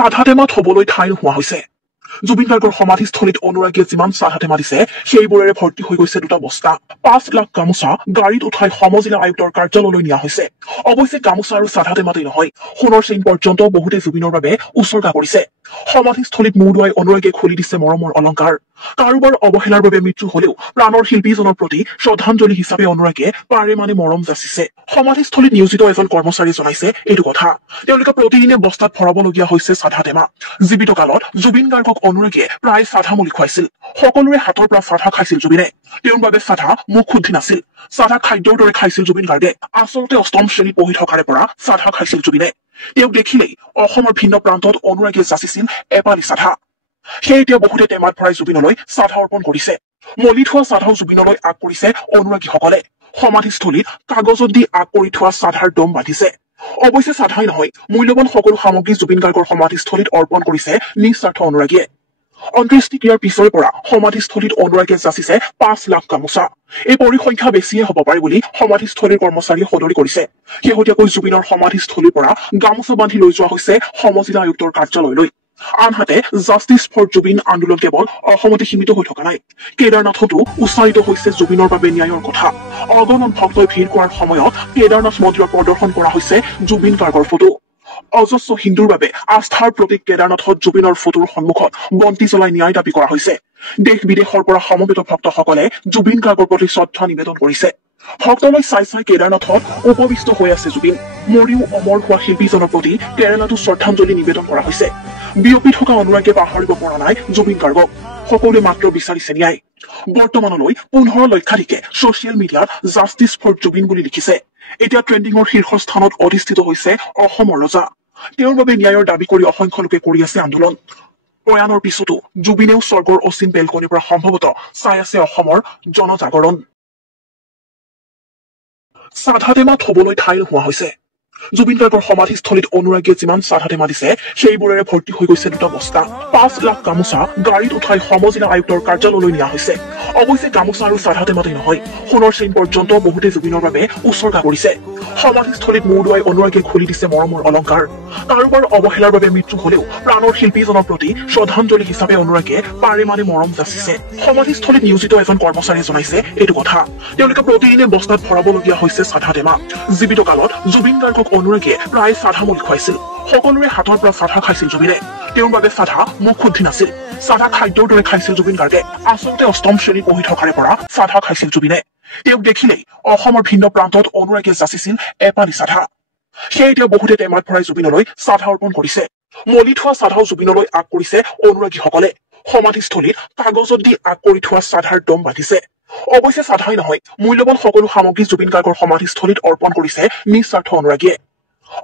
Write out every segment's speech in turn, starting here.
চাধা টেমাত হবলৈ ঠাই নোহোৱা হৈছে। জুবিন গাৰ্গৰ সমাধিস্থলীত অনুৰাগীয়ে যিমান চাধা টেমা দিছে সেইবোৰেৰে ভৰ্তি হৈ গৈছে দুটা বস্তা। 5 লাখ গামোচা গাড়ীত উঠাই সমজিলা আয়ুক্তৰ কাৰ্যালয়লৈ নিয়া হৈছে। অৱশ্যে গামোচা আৰু চাধা টেমাতেই নহয়, সোণৰ চেইন পৰ্যন্ত বহুতে জুবিনৰ বাবে উচৰ্গা কৰিছে। সমাধিস্থলীত মূৰ দুৱাই অনুৰাগীয়ে খুলি দিছে মৰমৰ অলংকাৰ। কাৰোবাৰ অৱহেলাৰ বাবে মৃত্যু হলেও প্ৰাণৰ শিল্পীজনৰ প্ৰতি শ্ৰদ্ধাঞ্জলি হিচাপে অনুৰাগীয়ে পাৰে মানে মৰম যাচিছে। সমাধিস্থলীত নিয়োজিত এজন কৰ্মচাৰীয়ে জনাইছে এইটো কথা। তেওঁলোকে প্ৰতিদিনে বস্তাত ভৰাবলগীয়া হৈছে চাধা টেমা। জীৱিত কালত জুবিন গাৰ্গক অনুৰাগীয়ে প্ৰায় চাধা মুলি খুৱাইছিল। সকলোৰে হাতৰ পৰা চাধা খাইছিল জুবিনে। তেওঁৰ বাবে চাধা মুখ শুদ্ধি নাছিল। চাধা খাদ্যৰ দৰে খাইছিল জুবিন গাৰ্গে। আচলতে অষ্টম শ্ৰেণী পঢ়ি থকাৰে পৰা চাধা খাইছিল জুবিনে। তেওঁক দেখিলেই অসমৰ ভিন্ন প্ৰান্তত অনুৰাগীয়ে যাচিছিল এপালি চাধা। সেয়ে এতিয়া বহুতে টেমাত ভৰাই জুবিনলৈ চাধা অৰ্পণ কৰিছে। মলি থোৱা চাধাও জুবিনলৈ আগ কৰিছে অনুৰাগীসকলে। সমাধিস্থলীত কাগজত দি আগ কৰি থোৱা চাধাৰ দম বান্ধিছে। অৱশ্যে চাধাই নহয়, মূল্যৱান সকলো সামগ্ৰী জুবিন গাৰ্গৰ সমাধিস্থলীত অৰ্পণ কৰিছে নিস্বাৰ্থ অনুৰাগীয়ে। অন্ত্যেষ্টিক্ৰিয়াৰ পিছৰে পৰা সমাধিস্থলীত অনুৰাগীয়ে যাচিছে 5 লাখ গামোচা। এই পৰিসংখ্যা বেছিয়ে হ'ব পাৰে বুলি সমাধিস্থলীৰ কৰ্মচাৰীয়ে সদৰি কৰিছে। শেহতীয়াকৈ জুবিনৰ সমাধিস্থলীৰ পৰা গামোচা বান্ধি লৈ যোৱা হৈছে সমজিলা আয়ুক্তৰ কাৰ্যালয়লৈ। আনহাতে জাষ্টিছ ফৰ জুবিন আন্দোলন কেৱল অসমতে সীমিত হৈ থকা নাই। কেদাৰনাথতো উচ্চাৰিত হৈছে জুবিনৰ বাবে ন্যায়ৰ কথা। অগণন ভক্তই ভিৰ কৰাৰ সময়ত কেদাৰনাথ মন্দিৰত প্ৰদৰ্শন কৰা হৈছে জুবিন গাৰ্গৰ ফটো। অজস্ৰ হিন্দুৰ বাবে আস্থাৰ প্ৰতীক কেদাৰনাথত জুবিনৰ ফটোৰ সন্মুখত বন্তি জ্বলাই ন্যায় দাবী কৰা হৈছে। দেশ বিদেশৰ পৰা সমবেত ভক্তসকলে জুবিন গাৰ্গৰ প্ৰতি শ্ৰদ্ধা নিবেদন কৰিছে। ভক্তলৈ চাই চাই কেদাৰনাথত উপবিষ্ট হৈ আছে জুবিন। মৰিও অমৰ হোৱা শিল্পীজনৰ প্ৰতি কেৰালাতো শ্ৰদ্ধাঞ্জলি নিবেদন কৰা হৈছে। বিয়পি থকা অনুৰাগীয়ে পাহৰিব পৰা নাই জুবিন গাৰ্গক। সকলোৱে মাত্ৰ বিচাৰিছে ন্যায়। বৰ্তমানলৈ 15 লক্ষাধিকে ছচিয়েল মিডিয়াত জাষ্টিছ ফৰ জুবিন বুলি লিখিছে। এতিয়া ট্ৰেণ্ডিঙৰ শীৰ্ষস্থানত অধিষ্ঠিত হৈছে অসমৰ ৰজা। তেওঁৰ বাবে ন্যায়ৰ দাবী কৰি অসংখ্য লোকে কৰি আছে আন্দোলন। প্ৰয়াণৰ পিছতো জুবিনেও স্বৰ্গৰ অচিন বেলকনিৰ পৰা সম্ভৱতঃ চাই আছে অসমৰ জনজাগৰণ। চাধা টেমাত হবলৈ ঠাই নোহোৱা হৈছে। জুবিন গাৰ্গৰ সমাধিস্থলীত অনুৰাগীয়ে যিমান চাধা টেমা দিছে সেইবোৰেৰে ভৰ্তি হৈ গৈছে দুটা বস্তা। 5 লাখ গামোচা গাড়ীত উঠাই সমজিলা আয়ুক্তৰ কাৰ্যালয়লৈ নিয়া হৈছে। অৱশ্যে গামোচা আৰু চাধা টেমাতেই নহয়, সোণৰ চেইন পৰ্যন্ত বহুতে জুবিনৰ বাবে উচৰ্গা কৰিছে। সমাধিস্থলীত মূৰ দুৱাই অনুৰাগীয়ে খুলি দিছে মৰমৰ অলংকাৰ। কাৰোবাৰ অৱহেলাৰ বাবে মৃত্যু হলেও প্ৰাণৰ শিল্পীজনৰ প্ৰতি শ্ৰদ্ধাঞ্জলি হিচাপে অনুৰাগীয়ে পাৰে মানে মৰম যাচিছে। সমাধিস্থলীত নিয়োজিত এজন কৰ্মচাৰীয়ে জনাইছে এইটো কথা। তেওঁলোকে প্ৰতিদিনে বস্তাত ভৰাবলগীয়া হৈছে চাধা টেমা। জীৱিত কালত জুবিন গাৰ্গক অনুৰাগীয়ে প্ৰায় চাধা মুলি খুৱাইছিল। সকলোৰে হাতৰ পৰা চাধা খাইছিল জুবিনে। তেওঁৰ বাবে চাধা মুখ শুদ্ধি নাছিল। চাধা খাদ্যৰ দৰে খাইছিল জুবিন গাৰ্গে। আচলতে অষ্টম শ্ৰেণী পঢ়ি থকাৰে পৰা চাধা খাইছিল জুবিনে। তেওঁক দেখিলেই অসমৰ ভিন্ন প্ৰান্তত অনুৰাগীয়ে যাচিছিল এপালি চাধা। সেয়ে এতিয়া বহুতে টেমাত ভৰাই জুবিনলৈ চাধা অৰ্পণ কৰিছে। মলি থোৱা চাধাও জুবিনলৈ আগ কৰিছে অনুৰাগীসকলে। সমাধিস্থলীত কাগজত দি আগ কৰি থোৱা চাধাৰ দম বান্ধিছে। অৱশ্যে চাধাই নহয়, মূল্যৱান সকলো সামগ্ৰী জুবিন গাৰ্গৰ সমাধিস্থলীত অৰ্পণ কৰিছে নিস্বাৰ্থ অনুৰাগীয়ে।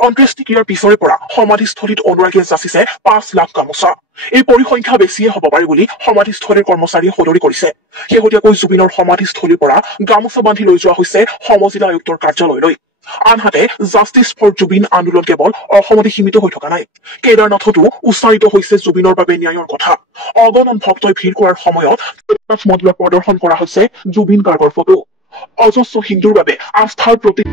অন্ত্যেষ্টিক্ৰিয়াৰ পিছৰে পৰা সমাধিস্থলীত অনুৰাগীয়ে যাচিছে 5 লাখ গামোচা। এই পৰিসংখ্যা বেছিয়ে হ'ব পাৰে বুলি সমাধিস্থলীৰ কৰ্মচাৰীয়ে সদৰি কৰিছে। শেহতীয়াকৈ জুবিনৰ সমাধিস্থলীৰ পৰা গামোচা বান্ধি লৈ যোৱা হৈছে সমজিলা আয়ুক্তৰ কাৰ্যালয়লৈ। আনহাতে জাষ্টিছ ফৰ জুবিন আন্দোলন কেৱল অসমতে সীমিত হৈ থকা নাই। কেদাৰনাথতো উচ্চাৰিত হৈছে জুবিনৰ বাবে ন্যায়ৰ কথা। অগণন ভক্তই ভিৰ কৰাৰ সময়ত কেদাৰনাথ মন্দিৰত প্ৰদৰ্শন কৰা হৈছে জুবিন গাৰ্গৰ ফটো। অজস্ৰ হিন্দুৰ বাবে আস্থাৰ প্ৰতীক